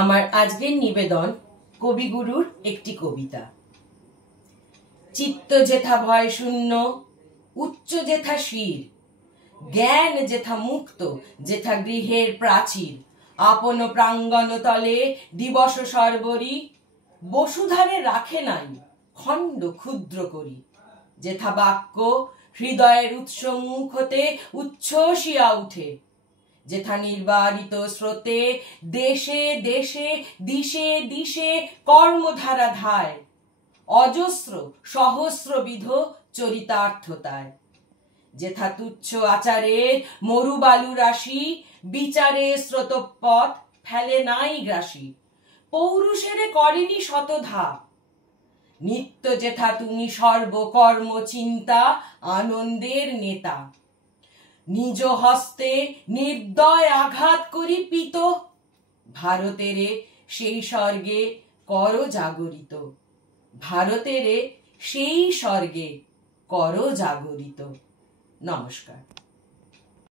আমার আজকের নিবেদন কবিগুরুর একটি কবিতা। চিত্ত যেথা ভয় শূন্য, উচ্চ যেথা শির, জ্ঞান যেথা মুক্ত, যেথা গৃহের প্রাচীর, আপন প্রাঙ্গণ তলে দিবস সর্বরি, বসুধারে রাখে নাই খণ্ড ক্ষুদ্র করি, যেথা বাক্য হৃদয়ের উৎস মুখ হতে উচ্ছ্বসিয়া উঠে, যেথা নির্বারিত স্রোতে দেশে দেশে দিশে দিশে কর্মধারা ধায়, অজস্র সহস্রবিধ চরিতার্থতায়, যেথা তুচ্ছ আচারের মরুবালু রাশি বিচারে স্রোতপথ ফেলে নাই গ্রাসী, পৌরুষেরে করেনি শতধা, নিত্য যেথা তুমি সর্বকর্ম চিন্তা আনন্দের নেতা, নিজ হস্তে নির্দয় আঘাত করি পিত, ভারতেরে সেই স্বর্গে কর জাগরিত, ভারতেরে সেই স্বর্গে কর জাগরিত। নমস্কার।